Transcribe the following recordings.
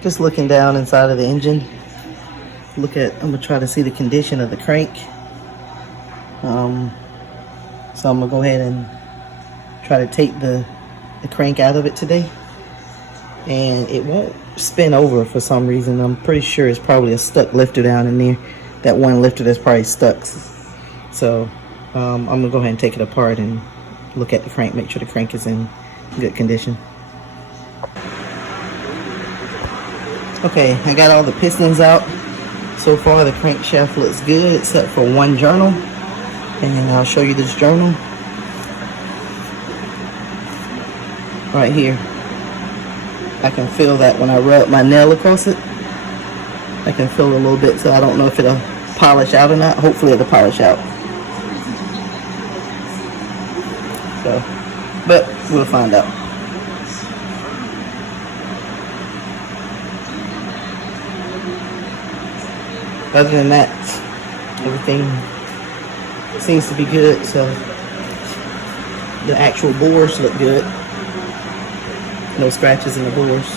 Just looking down inside of the engine. I'm gonna try to see the condition of the crank. So I'm gonna go ahead and try to take the crank out of it today. And it won't spin over for some reason. I'm pretty sure it's probably a stuck lifter down in there. That one lifter that's probably stuck. So I'm gonna go ahead and take it apart and look at the crank, make sure the crank is in good condition. Okay, I got all the pistons out. So far the crankshaft looks good except for one journal. And I'll show you this journal. Right here. I can feel that when I rub my nail across it. I can feel a little bit, so I don't know if it'll polish out or not. Hopefully it'll polish out. So, but we'll find out. Other than that, everything seems to be good. So the actual bores look good. No scratches in the bores.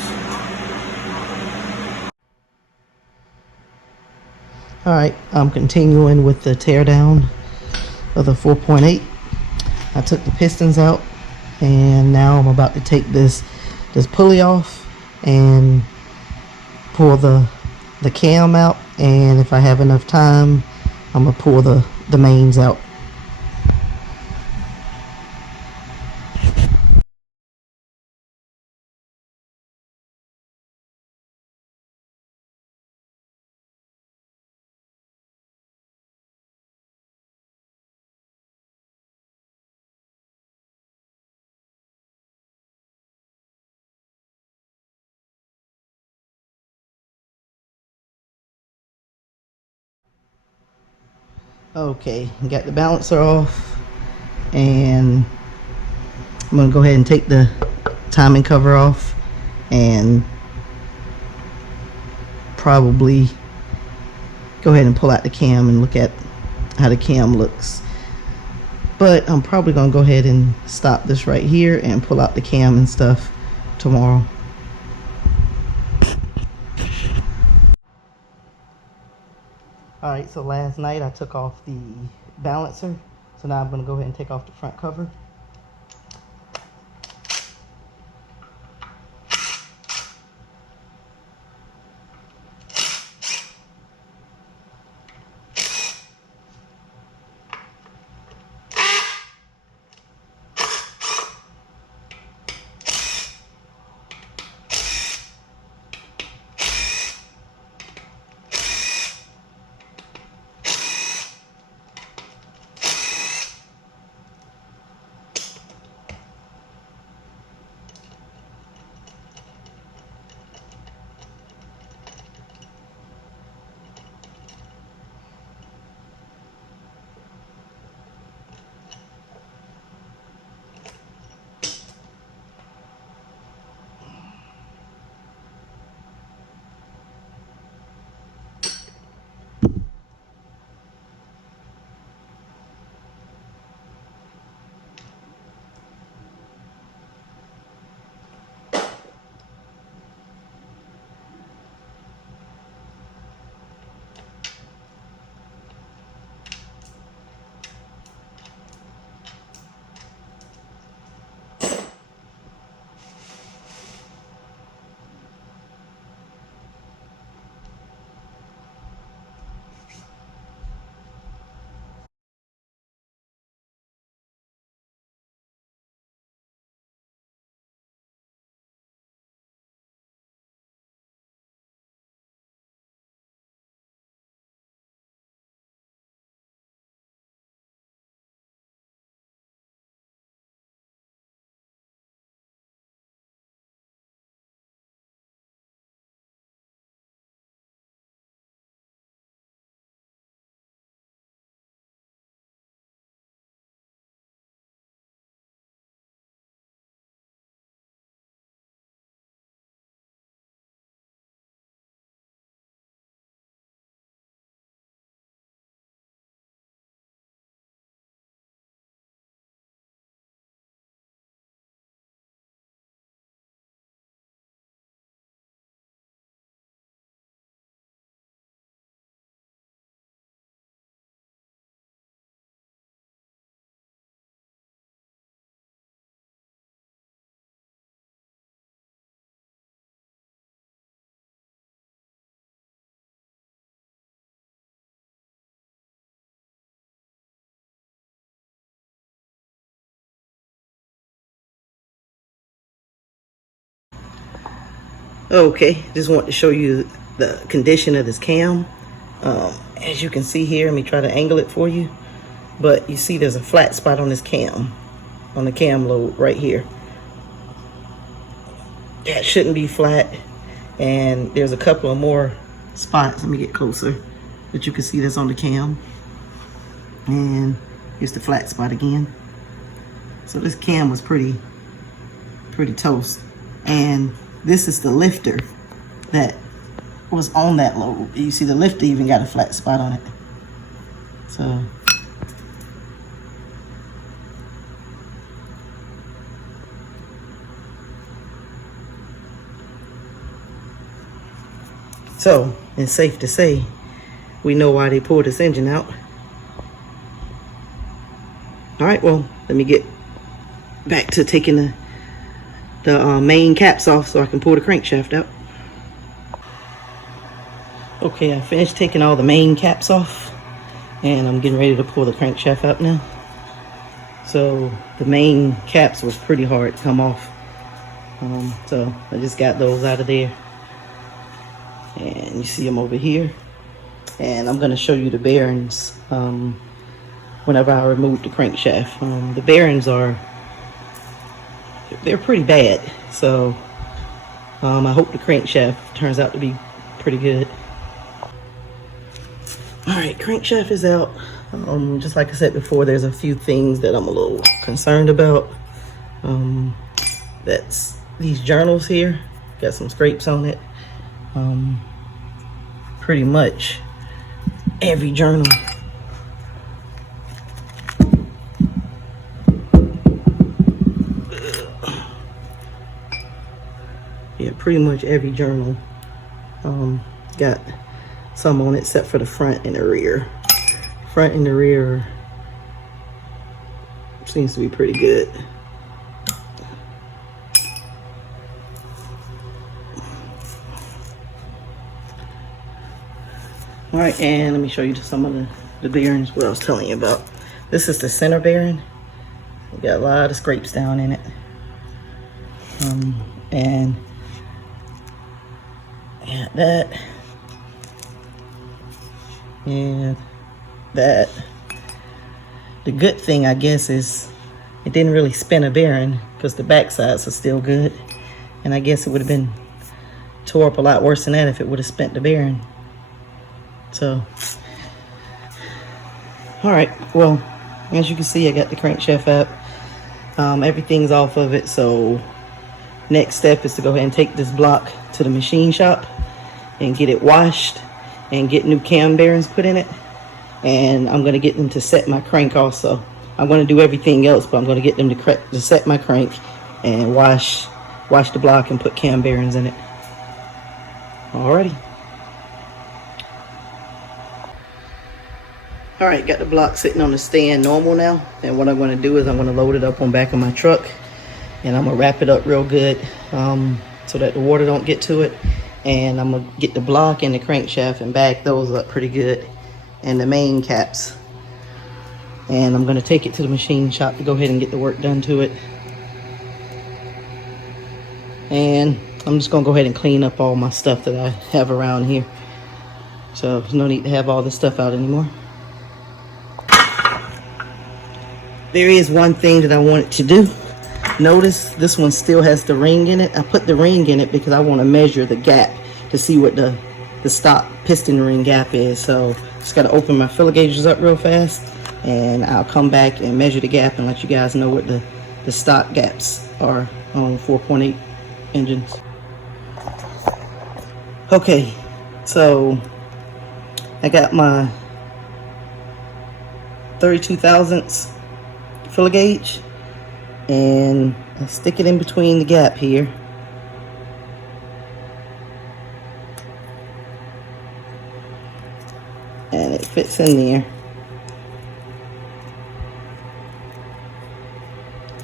Alright, I'm continuing with the teardown of the 4.8. I took the pistons out, and now I'm about to take this pulley off and pull the cam out, and if I have enough time, I'm gonna pull the mains out. Okay, got the balancer off, and I'm gonna go ahead and take the timing cover off and probably go ahead and pull out the cam and look at how the cam looks. But I'm probably gonna go ahead and stop this right here and pull out the cam and stuff tomorrow. Alright, so last night I took off the balancer, so now I'm going to go ahead and take off the front cover. Okay, just want to show you the condition of this cam. As you can see here, let me try to angle it for you. But you see there's a flat spot on this cam, on the cam lobe right here. That shouldn't be flat. And there's a couple of more spots, let me get closer, that you can see that's on the cam. And here's the flat spot again. So this cam was pretty toast. And this is the lifter that was on that lobe. You see the lifter even got a flat spot on it. So it's safe to say we know why they pulled this engine out. All right, well, let me get back to taking the main caps off so I can pull the crankshaft out. Okay, I finished taking all the main caps off and I'm getting ready to pull the crankshaft out now. So the main caps was pretty hard to come off. So I just got those out of there. And you see them over here. And I'm gonna show you the bearings whenever I remove the crankshaft. The bearings they're pretty bad. So I hope the crankshaft turns out to be pretty good. All right, crankshaft is out. Just like I said before, there's a few things that I'm a little concerned about. That's these journals here, got some scrapes on it. Pretty much every journal pretty much every journal got some on it, except for the front and the rear. Front and the rear seems to be pretty good. All right, and let me show you some of the bearings, what I was telling you about. This is the center bearing. We got a lot of scrapes down in it. And that. And that. The good thing, I guess, is it didn't really spin a bearing because the back sides are still good. And I guess it would have been tore up a lot worse than that if it would have spent the bearing. So, all right, well, as you can see, I got the crankshaft up. Everything's off of it, so next step is to go ahead and take this block to the machine shop and get it washed and get new cam bearings put in it. And I'm gonna get them to set my crank also. I'm gonna do everything else, but I'm gonna get them to set my crank and wash the block and put cam bearings in it. Alrighty. All right, got the block sitting on the stand normal now. And what I'm gonna do is I'm gonna load it up on back of my truck and I'm gonna wrap it up real good so that the water don't get to it. And I'm gonna get the block and the crankshaft and back those up pretty good, and the main caps. And I'm gonna take it to the machine shop to go ahead and get the work done to it. And I'm just gonna go ahead and clean up all my stuff that I have around here. So there's no need to have all this stuff out anymore. There is one thing that I wanted to do. Notice this one still has the ring in it. I put the ring in it because I want to measure the gap to see what the stock piston ring gap is. So just got to open my filler gauges up real fast and I'll come back and measure the gap and let you guys know what the stock gaps are on 4.8 engines. Okay, so I got my 32 thousandths filler gauge and I stick it in between the gap here. And it fits in there.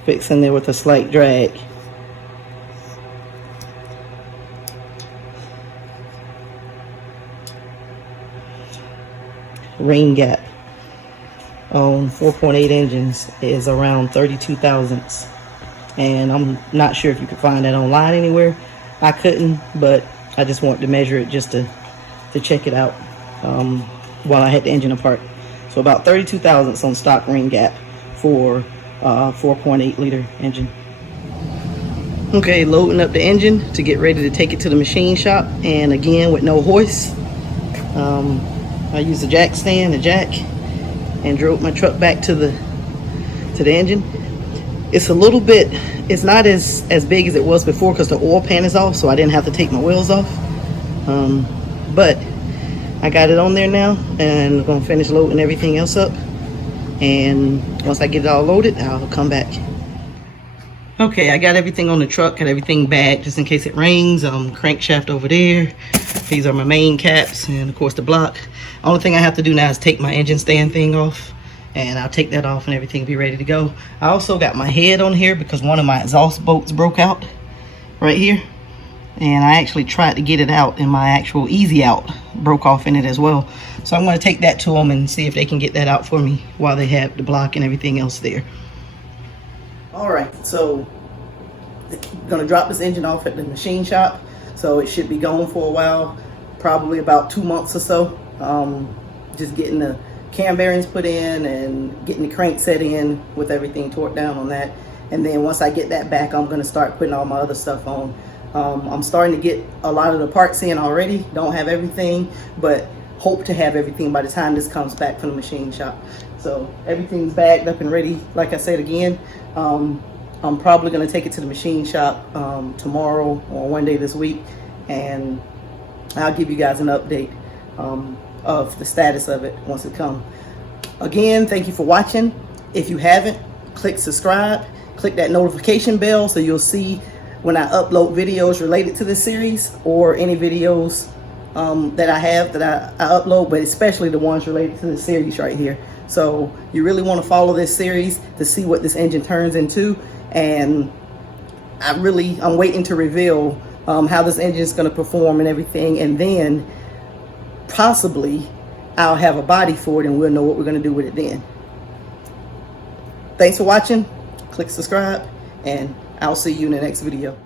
Fits in there with a slight drag. Ring gap on 4.8 engines is around 32 thousandths, and I'm not sure if you can find that online anywhere, I couldn't, but I just wanted to measure it just to check it out while I had the engine apart. So about 32 thousandths on stock ring gap for 4.8 liter engine. Okay, loading up the engine to get ready to take it to the machine shop. And again, with no hoist, I used the jack stand, the jack, and drove my truck back to the engine. It's a little bit, it's not as big as it was before because the oil pan is off, so I didn't have to take my wheels off. But I got it on there now, and I'm gonna finish loading everything else up. And once I get it all loaded, I'll come back. Okay, I got everything on the truck, got everything bagged just in case it rains. Crankshaft over there. These are my main caps, and of course the block. Only thing I have to do now is take my engine stand thing off, and I'll take that off and everything will be ready to go. I also got my head on here because one of my exhaust bolts broke out right here, and I actually tried to get it out, and my actual easy out broke off in it as well. So I'm going to take that to them and see if they can get that out for me while they have the block and everything else there. All right, so I'm gonna drop this engine off at the machine shop, so it should be gone for a while, probably about 2 months or so. Just getting the cam bearings put in and getting the crank set in with everything torqued down on that. And then once I get that back, I'm gonna start putting all my other stuff on. I'm starting to get a lot of the parts in already. Don't have everything, but hope to have everything by the time this comes back from the machine shop. So everything's bagged up and ready. Like I said again, I'm probably going to take it to the machine shop tomorrow or one day this week, and I'll give you guys an update of the status of it once it comes. Again, thank you for watching. If you haven't, click subscribe, click that notification bell so you'll see when I upload videos related to this series, or any videos that I have that I upload, but especially the ones related to this series right here. So you really want to follow this series to see what this engine turns into. And I'm waiting to reveal how this engine is going to perform and everything, and then possibly I'll have a body for it and we'll know what we're going to do with it then. Thanks for watching. Click subscribe, and I'll see you in the next video.